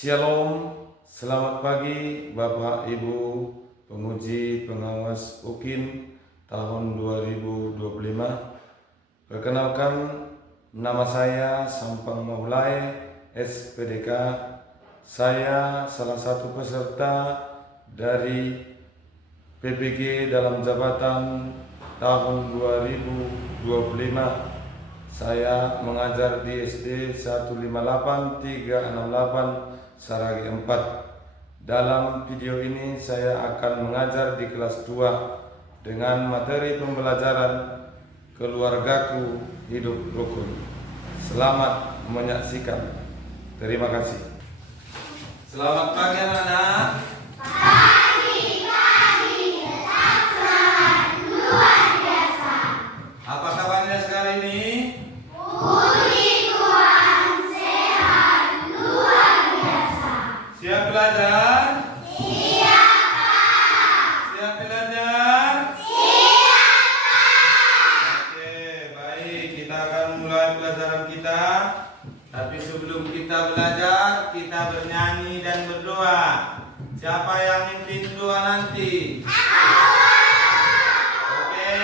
Shalom, selamat pagi Bapak Ibu penguji pengawas UKIN tahun 2025. Perkenalkan, nama saya Sampang Maulai, SPDK. Saya salah satu peserta dari PPG dalam jabatan tahun 2025. Saya mengajar di SD 158368 Saragi 4. Dalam video ini saya akan mengajar di kelas 2 dengan materi pembelajaran Keluargaku Hidup Rukun. Selamat menyaksikan. Terima kasih. Selamat pagi anak-anak. Apa kabarnya sekarang ini? Puji Tuhan, sehat, luar biasa. Siap belajar? Siap, Pak. Siap belajar? Siap, Pak. Oke, baik. Kita akan mulai pelajaran kita. Tapi sebelum kita belajar, kita bernyanyi dan berdoa. Siapa yang mimpin doa nanti? Oke,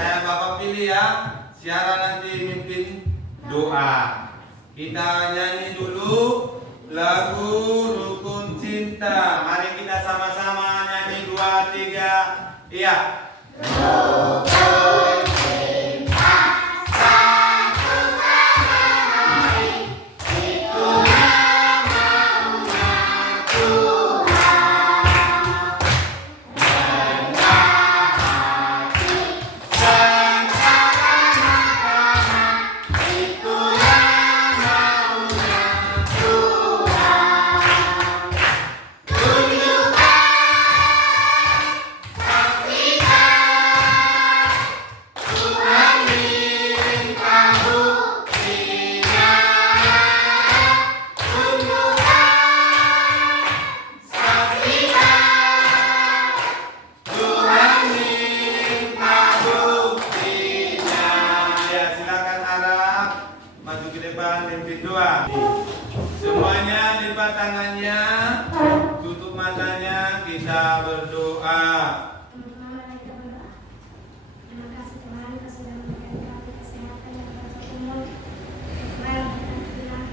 saya Bapak pilih ya. Siara nanti mimpin doa. Kita nyanyi dulu lagu Rukun Cinta. Mari kita sama-sama nyanyi 2, 3. Iya. Rukun cinta, satu sama lain, itulah maunya Tuhan. Rendah hati, sengsara makanan, itulah maunya Tuhan. Tunjukkan, saksikan, Tuhan minta buktinya. Tunjukkan, saksikan, Tuhan minta buktinya. Ya, silakan Arab maju ke depan mimpin doa. Semuanya lipat tangannya, tutup matanya, kita berdoa. Terima kasih Tuhan, Kau sudah memberikan kami kesehatan dan berkat umur. Kembali berkatilah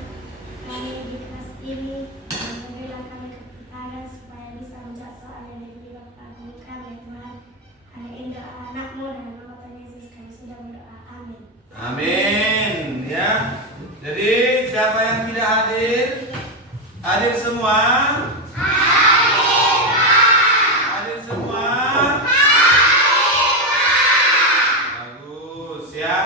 kami di kelas ini dan berilah kami kepintaran supaya bisa menjawab soal yang diberi Bapa kami ya Tuhan. Hanya indah anakmu dan nama Tuhan Yesus kami sudah berdoa. Amin. Amin. Ya. Jadi siapa yang tidak hadir? Hadir semua? Hadir semua? Bagus ya.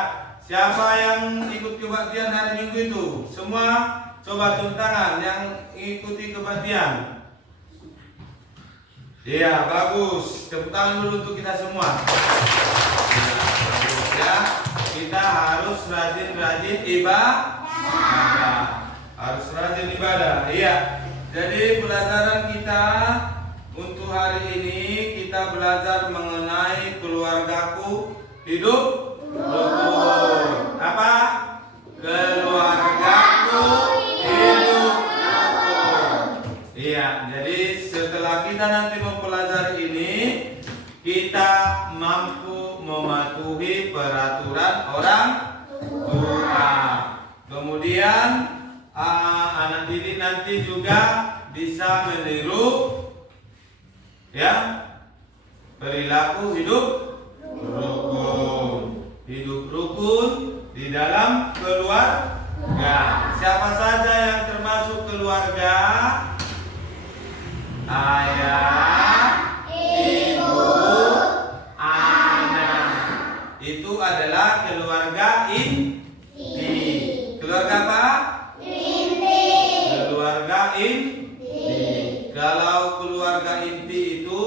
Siapa yang ikut kebaktian hari Minggu itu? Semua coba turun tangan yang ikuti kebaktian. Iya, bagus. Tepuk tangan dulu untuk kita semua. Ya, bagus ya. Kita harus rajin-rajin ibadah. Harus rajin ibadah. Iya. Jadi pelajaran kita untuk hari ini kita belajar mengenai keluargaku hidup rukun. Apa? Keluargaku hidup rukun. Iya, jadi setelah kita nanti mempelajari ini, kita mampu mematuhi peraturan orang tua. Kemudian anak didik nanti juga bisa meniru ya perilaku hidup rukun. Hidup rukun di dalam keluarga. Siapa saja yang termasuk keluarga? Ayah, ibu, anak. Itu adalah keluarga inti. Keluarga apa? Inti. Keluarga inti. Kalau keluarga inti itu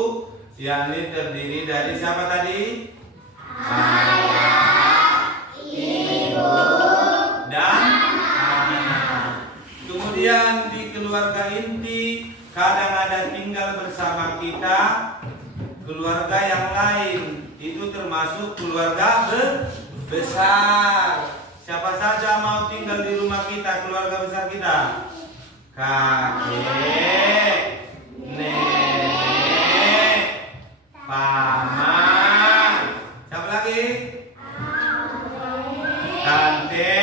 yakni terdiri dari siapa tadi? Ayah, ibu, Dan anak. Kemudian di keluarga inti kadang ada tinggal bersama kita keluarga yang lain. Itu termasuk keluarga besar. Siapa saja mau tinggal di rumah kita, keluarga besar kita? kakek, nenek, paman. Siapa lagi? Tante,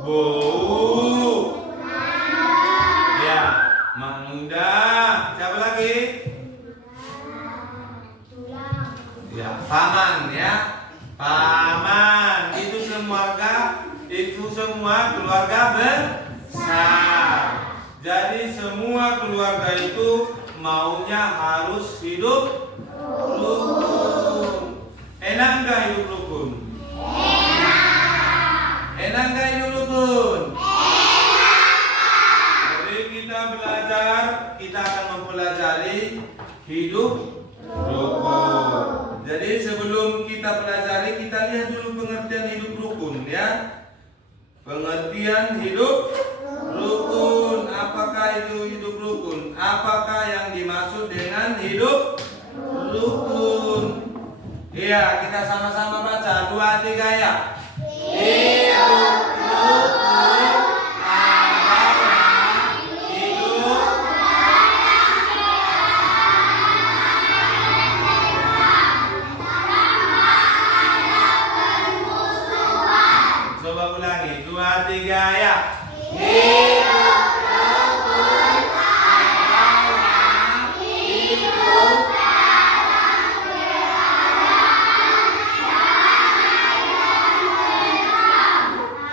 bou, ya, mak muda. Siapa lagi? Ya, paman ya, paman. Itu semua keluarga besar. Jadi semua keluarga itu maunya harus hidup rukun. Enak nggak hidup rukun? Enak nggak hidup rukun? Jadi kita akan mempelajari hidup rukun. Jadi sebelum kita pelajari, kita lihat dulu pengertian hidup rukun ya. Pengertian hidup rukun. Apakah itu hidup rukun? Apakah yang dimaksud dengan hidup rukun? Iya, kita sama-sama baca 2, 3 ya. Hidup rukun adalah hidup Coba ulangi 2, 3 ya. Hidup rukun adalah hidup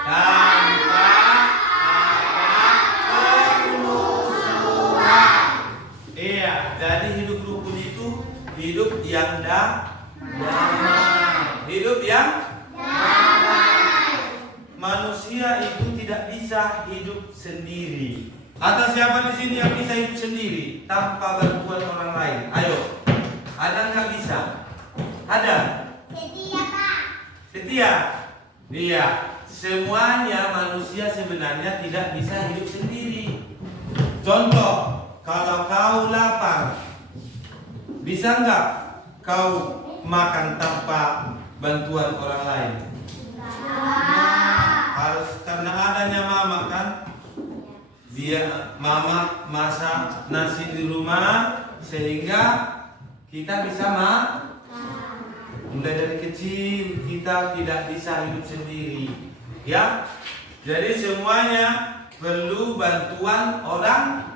tanpa ada permusuhan. Iya, jadi hidup rukun itu hidup yang damai. Hidup yang manusia itu tidak bisa hidup sendiri. Atau siapa di sini yang bisa hidup sendiri tanpa bantuan orang lain? Ayo, ada nggak bisa? Ada? Setia, Pak. Setia? Iya. Semuanya manusia sebenarnya tidak bisa hidup sendiri. Contoh, kalau kau lapar, bisa nggak kau makan tanpa bantuan orang lain? Harus, karena adanya mama kan, mama masak nasi di rumah sehingga kita bisa mulai dari kecil kita tidak bisa hidup sendiri ya. Jadi semuanya perlu bantuan orang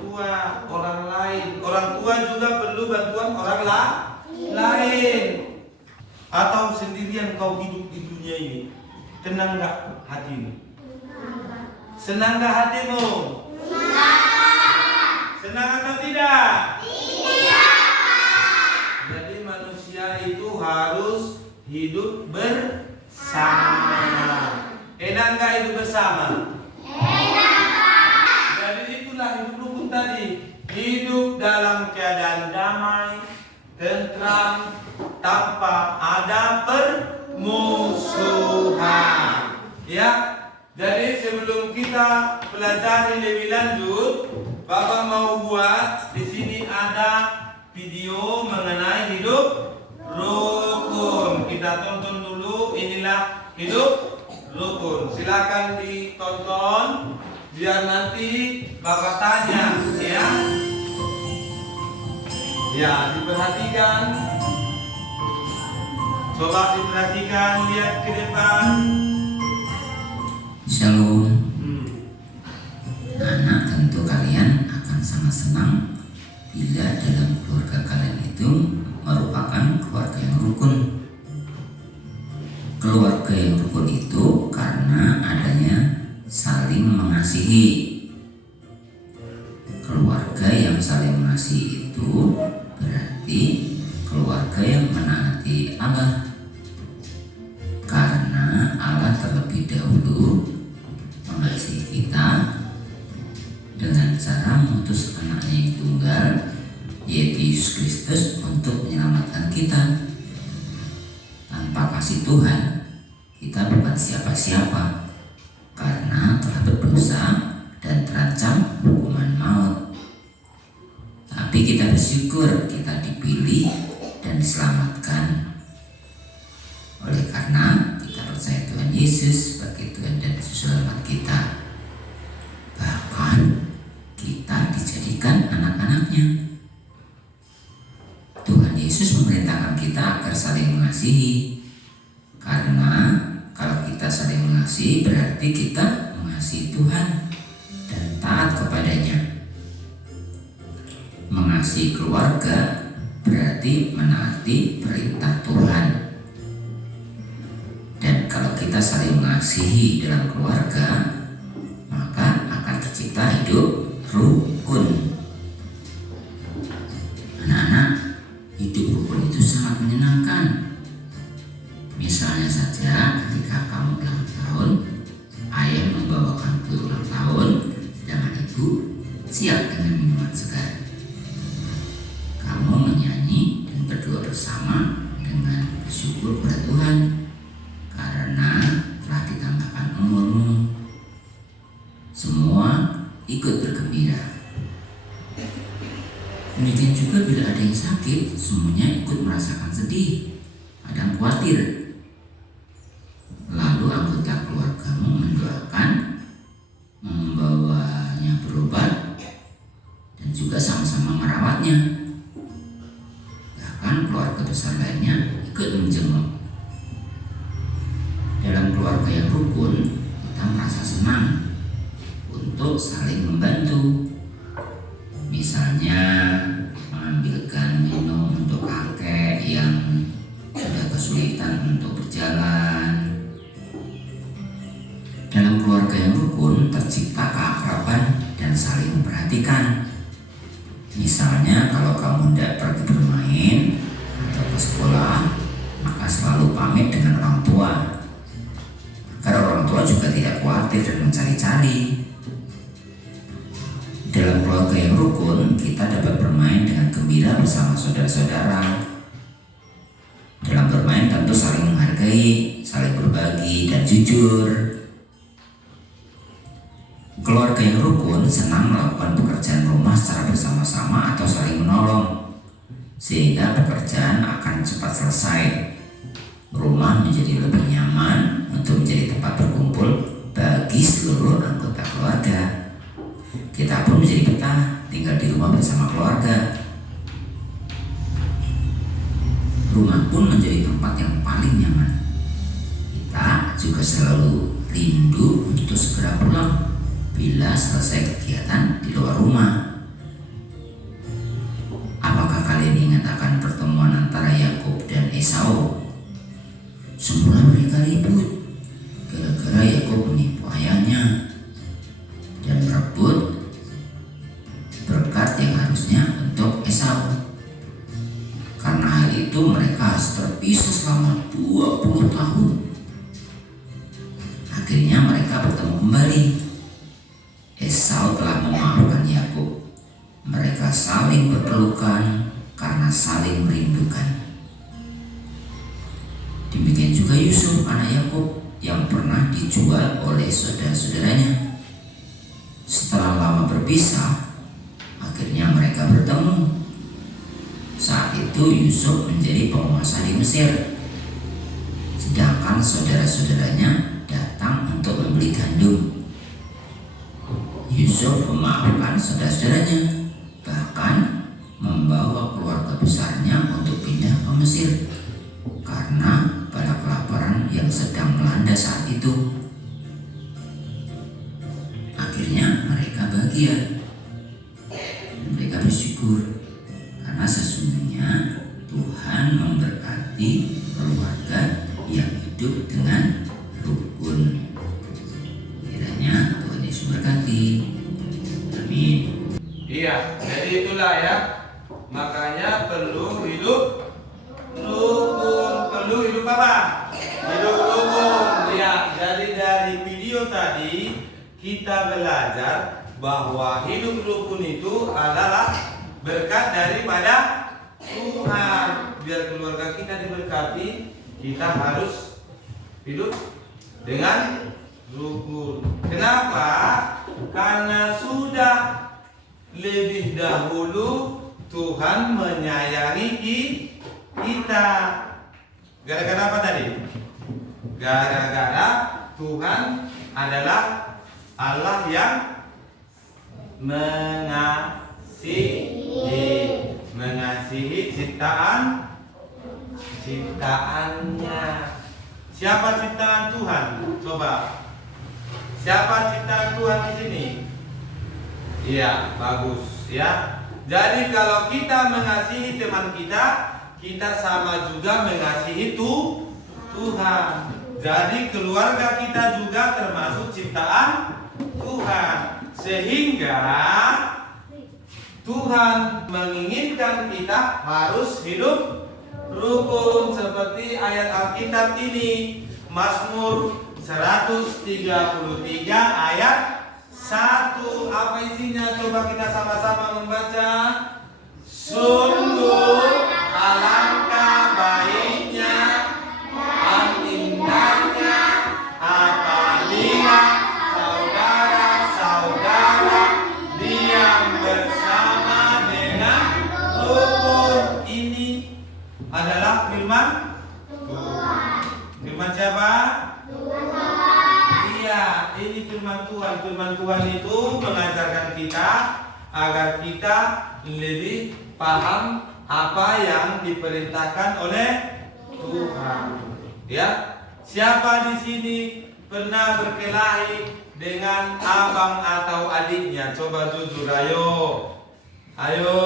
tua, orang lain. Orang tua juga perlu bantuan orang lain. Atau sendirian kau hidup di dunia ini, tenang gak hatimu? Senang gak hatimu? Senang atau tidak? Jadi manusia itu harus hidup bersama. Enak gak hidup bersama? Jadi itulah hidup rukun tadi. Hidup dalam keadaan damai, tentram, tanpa ada permusuhan. Ya, jadi sebelum kita pelajari lebih lanjut, Bapak mau buat di sini ada video mengenai hidup rukun. Kita tonton dulu, inilah hidup rukun. Silakan ditonton biar nanti Bapak tanya, ya. Ya, diperhatikan. Coba diperhatikan, lihat ke depan. Shalom. Anak, tentu kalian akan sangat senang bila dalam keluarga kalian itu merupakan keluarga yang rukun. Keluarga yang rukun itu karena adanya saling mengasihi. Keluarga yang saling mengasihi itu berarti keluarga yang menaati Allah. Karena Allah terlebih dahulu mengasihi kita dengan cara mengutus anaknya yang tunggal, yaitu Yesus Kristus, untuk menyelamatkan kita. Tanpa kasih Tuhan, kita bukan siapa-siapa karena telah berdosa dan terancam hukuman maut. Tapi kita bersyukur kita dipilih dan diselamatkan. Oleh karena kita percaya Tuhan Yesus sebagai Tuhan dan Juru Selamat kita. mengasihi. Karena kalau kita saling mengasihi berarti kita mengasihi Tuhan dan taat kepadanya. Mengasihi keluarga berarti menaati perintah Tuhan. Dan kalau kita saling mengasihi dalam keluarga, maka akan tercipta hidup rukun. Anak-anak, hidup rukun itu sangat menyenangkan. Misalnya saja ketika kamu ulang tahun, ayah membawakan kue ulang tahun, sedangkan ibu siap dengan minuman segar. Kamu menyanyi dan berdoa bersama dengan bersyukur pada Tuhan karena telah ditambahkan umurmu. Semua ikut bergembira. Demikian juga bila ada yang sakit, semuanya ikut merasakan sedih, kadang khawatir. Lalu anggota keluargamu mendoakan, membawanya berobat, dan juga sama-sama merawatnya. Bahkan keluarga besar lainnya ikut menjenguk. Dalam keluarga yang rukun, kita merasa senang untuk saling membantu. Misalnya mengambilkan minum untuk kakek yang sudah kesulitan untuk berjalan. Dalam keluarga yang rukun tercipta keakraban dan saling memperhatikan. Misalnya kalau kamu tidak pergi bermain atau ke sekolah, maka selalu pamit dengan orang tua agar orang tua juga tidak khawatir dan mencari-cari. Dalam keluarga yang rukun, kita dapat bermain dengan gembira bersama saudara-saudara. Dalam bermain tentu saling menghargai, saling berbagi, dan jujur. Keluarga yang rukun senang melakukan pekerjaan rumah secara bersama-sama atau saling menolong, sehingga pekerjaan akan cepat selesai. Rumah menjadi lebih nyaman untuk menjadi tempat berkumpul bagi seluruh anggota keluarga. Kita pun menjadi betah tinggal di rumah bersama keluarga. Rumah pun menjadi tempat yang paling nyaman. Kita juga selalu rindu untuk segera pulang bila selesai kegiatan di luar rumah. Apakah kalian ingat akan pertemuan antara Yakub dan Esau? Semula mereka ribut gara-gara Yakub menipu ayahnya dan merebut berkat yang harusnya untuk Esau. Karena hal itu mereka harus terpisah selama 20 tahun. Akhirnya mereka bertemu kembali. Esau telah memaafkan Yakub. Mereka saling berpelukan karena saling merindukan. Demikian juga Yusuf anak Yakub yang pernah dijual oleh saudara-saudaranya. Setelah lama berpisah, akhirnya mereka bertemu. Saat itu Yusuf menjadi penguasa di Mesir, sedangkan saudara-saudaranya datang untuk membeli gandum. Yusuf memaafkan saudara-saudaranya, bahkan membawa keluarga besarnya untuk pindah ke Mesir karena pada kelaparan yang sedang melanda saat itu. Akhirnya mereka bahagia. Mereka bersyukur karena sesungguhnya Tuhan memberkati keluarga yang hidup dengan rukun. Kiranya Tuhan Yesus berkati. Amin. Iya, jadi itulah ya. Makanya perlu hidup rukun. Perlu hidup apa? Hidup rukun. Ya, jadi dari video tadi kita belajar bahwa hidup rukun itu adalah berkat daripada Tuhan. Biar keluarga kita diberkati, kita harus hidup dengan rukun. Kenapa? Karena sudah lebih dahulu Tuhan menyayangi kita. Gara-gara apa tadi? Gara-gara Tuhan adalah Allah yang mengasihi ciptaan ciptaannya. Siapa ciptaan Tuhan? Coba. Siapa ciptaan Tuhan di sini? Iya, bagus ya. Jadi kalau kita mengasihi teman kita, kita sama juga mengasihi Tuhan. Jadi keluarga kita juga termasuk ciptaan Tuhan. Sehingga Tuhan menginginkan kita harus hidup rukun seperti ayat Alkitab ini. Mazmur 133 ayat 1. Apa isinya? Coba kita sama-sama membaca. Sungguh alangkah baiknya dan indahnya apabila saudara-saudara diam bersama dengan rukun. Ini adalah firman Tuhan. Firman siapa? Iya, ini firman Tuhan. Firman Tuhan itu mengajarkan kita agar kita lebih paham apa yang diperintahkan oleh Tuhan. Ya, siapa di sini pernah berkelahi dengan abang atau adiknya? Coba jujur, ayo. Ayo.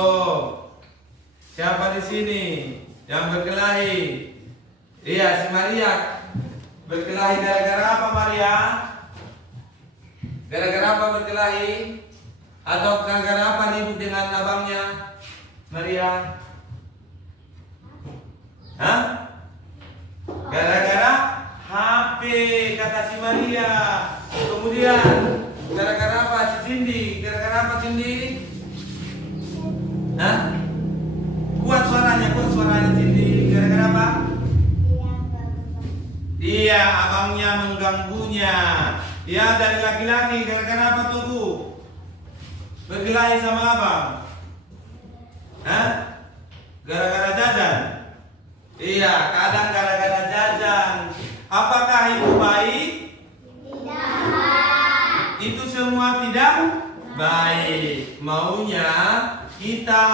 Siapa di sini yang berkelahi? Iya, si Maria. Berkelahi gara-gara apa, Maria? Gara-gara apa berkelahi? Atau gara-gara apa ribut dengan abangnya? Maria? Hah? Gara-gara HP, kata si Maria. Kemudian gara-gara apa si Cindy? Gara-gara apa Cindy? Hah? Kuat suaranya Cindy. Gara-gara apa? Iya, abangnya mengganggunya. Ya, dari laki-laki. Gara-gara apa tuh, Bu? Berkelahi sama abang? Hah? Gara-gara jajan? Iya, kadang gara-gara jajan. Apakah itu baik? Tidak. Itu semua tidak baik. Maunya kita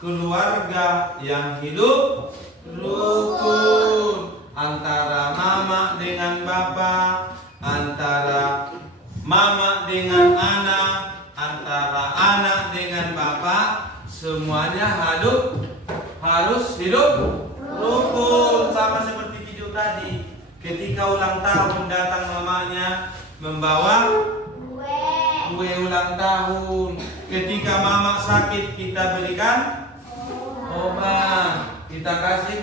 keluarga yang hidup rukun. Antara mama dengan bapak, antara mama dengan anak, antara anak dengan bapak, semuanya harus hidup rukun. Sama seperti video tadi, ketika ulang tahun datang mamanya membawa kue ulang tahun. Ketika mama sakit kita berikan obat, kita kasih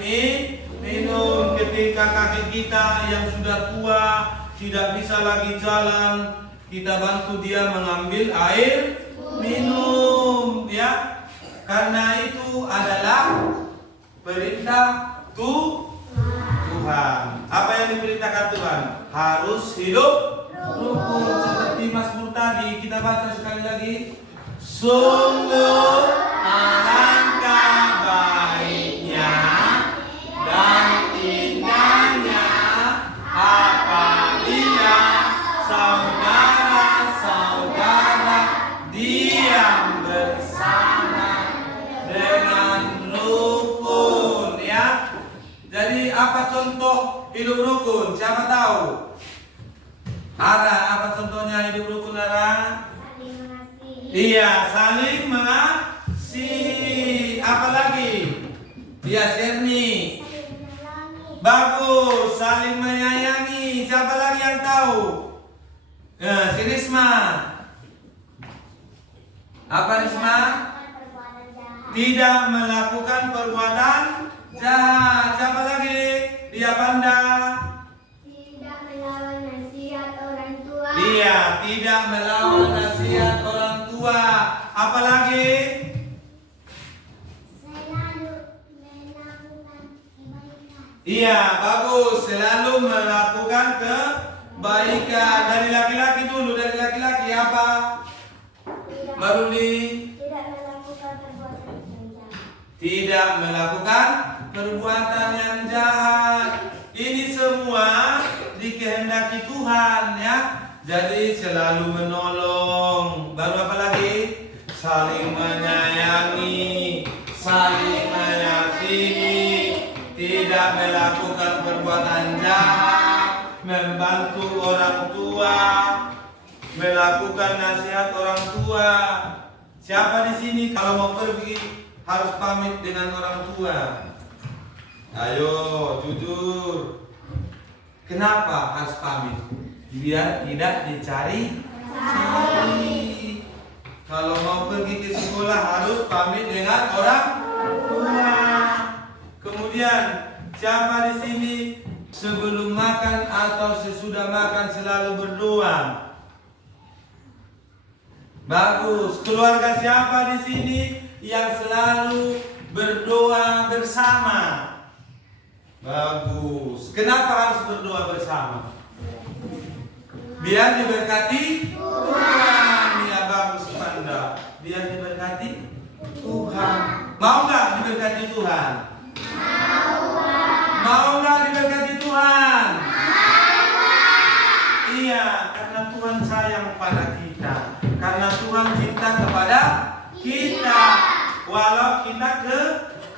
minum. Ketika kakek kita yang sudah tua tidak bisa lagi jalan, kita bantu dia mengambil air minum, ya. Karena itu adalah perintah Tuhan. Apa yang diperintahkan Tuhan? Harus hidup rukun. Seperti Mazmur tadi kita baca sekali lagi. Sungguh alangkah baiknya dan indahnya apabila saudara-saudara diam bersama dengan rukun, ya. Jadi apa contoh hidup rukun? Siapa tahu? Ara, apa contohnya hidup rukun, Ara? Iya, saling mengasihi. Apalagi? Iya, Serni. Bagus, saling menyayangi. Siapa lagi yang tahu? Si Risma. Apa Risma? Tidak melakukan perbuatan jahat. Siapa lagi? Dia Panda. Tidak melawan nasihat orang tua. Iya, tidak melawan nasihat orang tua. Apalagi? Selalu melakukan kebaikan. Iya, bagus. Selalu melakukan kebaikan. Dari laki-laki dulu. Dari laki-laki apa? Maruli? Tidak melakukan perbuatan yang jahat. Tidak melakukan perbuatan yang jahat. Ini semua dikehendaki Tuhan, ya. Jadi selalu menolong. Baru apa lagi? Saling menyayangi, saling mengasihi, tidak perbuatan jahat, membantu orang tua, melakukan nasihat orang tua. Siapa di sini kalau mau pergi harus pamit dengan orang tua? Ayo, jujur. Kenapa harus pamit? Biar tidak dicari. Kalau mau pergi ke sekolah harus pamit dengan orang tua. Kemudian siapa di sini sebelum makan atau sesudah makan selalu berdoa? Bagus. Keluarga siapa di sini yang selalu berdoa bersama? Bagus. Kenapa harus berdoa bersama? Biar diberkati Tuhan. Ya bagus Panda. Biar diberkati Tuhan. Mau nggak diberkati Tuhan? Mau nggak diberkati Tuhan? Iya, karena Tuhan sayang pada kita. Karena Tuhan cinta kepada kita. Walau kita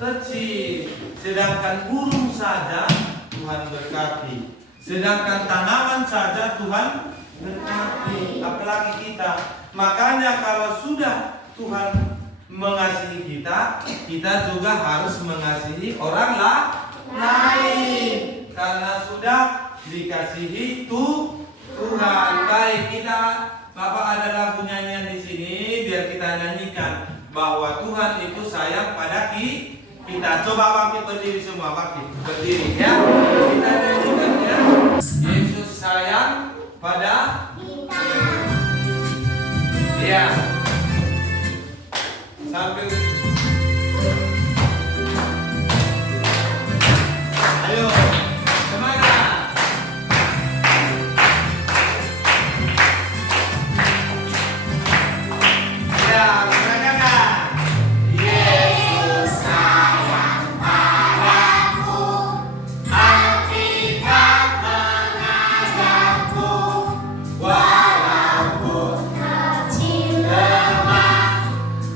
kecil. Sedangkan burung saja Tuhan berkati. Sedangkan tanaman saja Tuhan berkati. Apalagi kita. Makanya kalau sudah Tuhan mengasihi kita, kita juga harus mengasihi orang lain. Karena sudah dikasihi Tuhan. Baik, kita Bapak ada lagu nyanyian di sini biar kita nyanyikan bahwa Tuhan itu sayang pada kita. Coba bangkit berdiri semua, bangkit berdiri ya. Kita nyanyikan ya. Yesus sayang pada kita. Ya. Sambil ayo semangat. Ya, semangat. Yesus sayang padaku, Alkitab mengajarku, walaupun kecil lemah,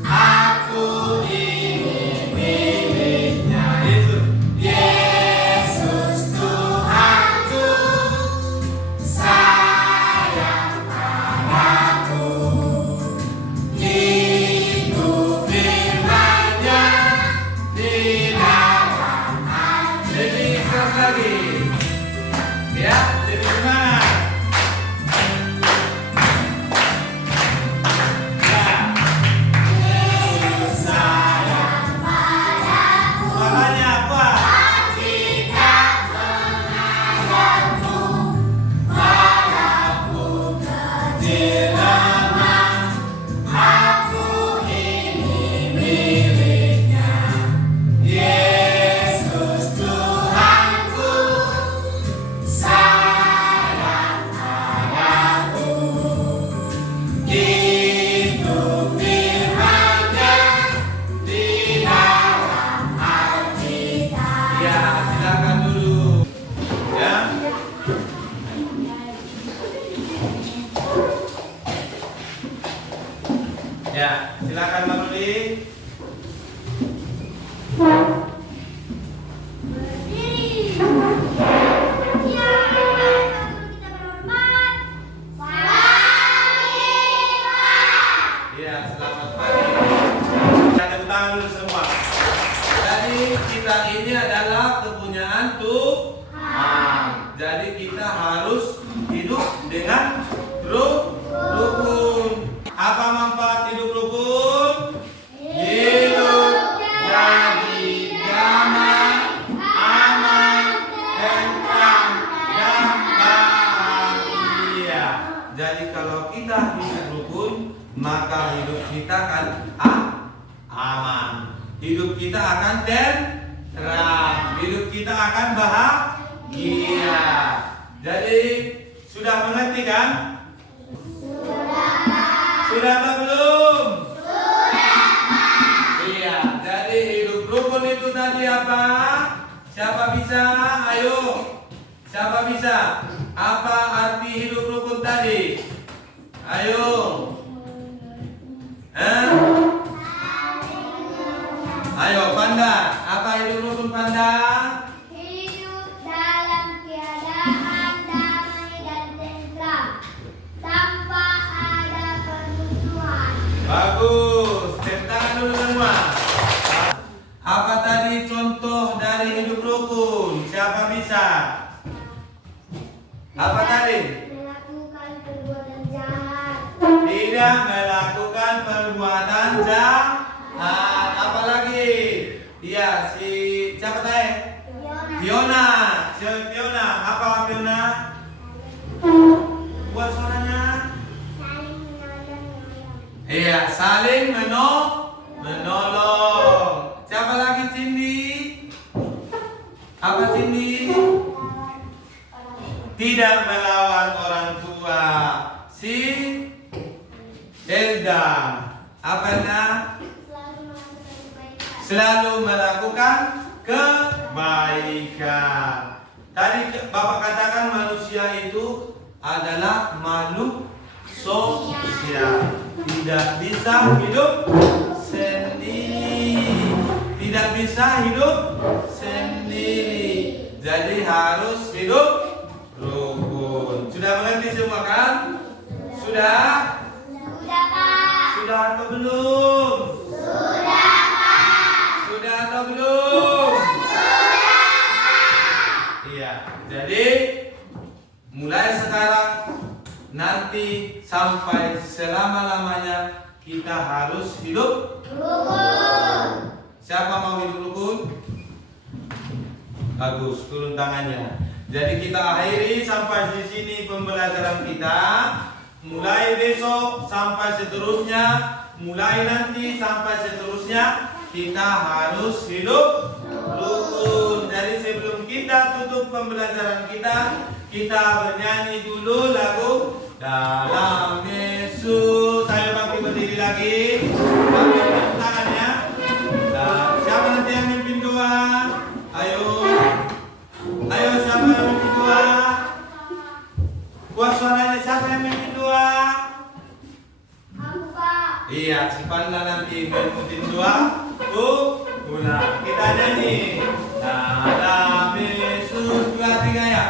aku ini miliknya. Yesus Tuhanku, sayang padaku. Itu firman-Nya di dalam hati. Lebih keras lagi. Ya, lebih semangat. Yesus sayang padaku. Suaranya apa? Alkitab mengajarku, walaupun kecil lemah, aku ini miliknya. Yesus Tuhanku, sayang padaku. Itu firman-Nya di dalam Alkitab. Ya, silakan dulu. Ya. Ya, silakan Bang Rudi. Berdiri. Ya, kita berhormat. Iya, selamat pagi. Kita tepuk tangan dulu semua. Jadi kita ini adalah kepunyaan Tuhan. Jadi kita harus hidup dengan rukun. Apa manfaat hidup rukun? Hidup jadi damai, aman, tentram, dan bahagia. Jadi kalau kita hidup rukun, maka hidup kita akan aman. Hidup kita akan tentram. Hidup kita akan bahagia. Jadi sudah mengerti kan? Sudah apa belum? Iya. Jadi hidup rukun itu tadi apa? Siapa bisa? Ayo. Siapa bisa? Apa arti hidup rukun tadi? Ayo. Ayo Panda, apa hidup rukun Panda? Hidup dalam Bagus. Tepuk tangan dulu semua. Apa tadi contoh dari hidup rukun? Siapa bisa? Apa tadi? Melakukan perbuatan jahat. Tidak melakukan perbuatan jahat. Apalagi? Iya, siapa tadi? Fiona. Fiona. Apa Fiona? Buat suaranya. Iya, saling menolong. Siapa lagi Cindy? Apa Cindy? Tidak melawan orang tua. Si Elda. Apa nak? Selalu melakukan kebaikan. Tadi Bapak katakan manusia itu adalah makhluk sosial. Tidak bisa hidup sendiri. Tidak bisa hidup sendiri. Jadi harus hidup rukun. Sudah mengerti semua kan? Sudah? Sudah, Pak. Sudah atau belum? Sudah, Pak. Sudah atau belum? Iya. Jadi mulai sekarang nanti sampai selama-lamanya kita harus hidup Rukun. Siapa mau hidup rukun? Bagus, turun tangannya. Jadi kita akhiri sampai di sini pembelajaran kita. Mulai besok sampai seterusnya, mulai nanti sampai seterusnya kita harus hidup rukun. Jadi sebelum kita tutup pembelajaran kita bernyanyi dulu lagu Dalam Yesus. Ayo bangkit berdiri lagi. Bangkit tepuk tangannya. Nah, siapa nanti yang mimpin doa? Ayo. Ayo siapa yang mimpin doa? Buat suaranya siapa yang mimpin doa? Aku, Pak. Iya, si Panda nanti mimpin doa. Ulang. Kita nyanyi. Dalam Yesus 2, 3 ya.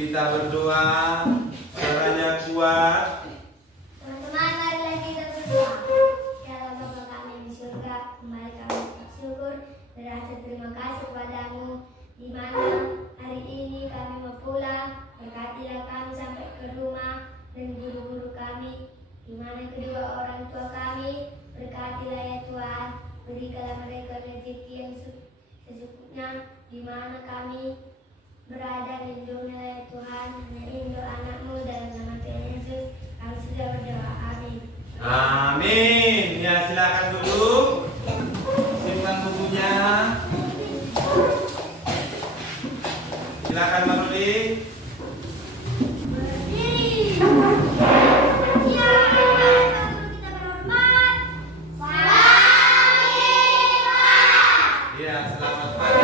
Kita berdoa, suaranya kuat. Teman-teman, marilah kita berdoa. Ya Allah Bapa kami di surga, kembali kami bersyukur dan rasa terima kasih kepadamu, di mana hari ini kami mau pulang. Berkatilah kami sampai ke rumah dan guru-guru kami, di mana kedua orang tua kami. Berkatilah ya Tuhan, berikanlah mereka rezeki yang secukupnya, di mana kami berada di dunia ya Tuhan. Hanya doa anakmu dalam nama Tuhan Yesus kami sudah berdoa, amin. Amin. Ya, silakan duduk. Simpan bukunya. Silakan Mbak Rudi. Berdiri. Ya, kita berhormat. Selamat. Ya, selamat pagi.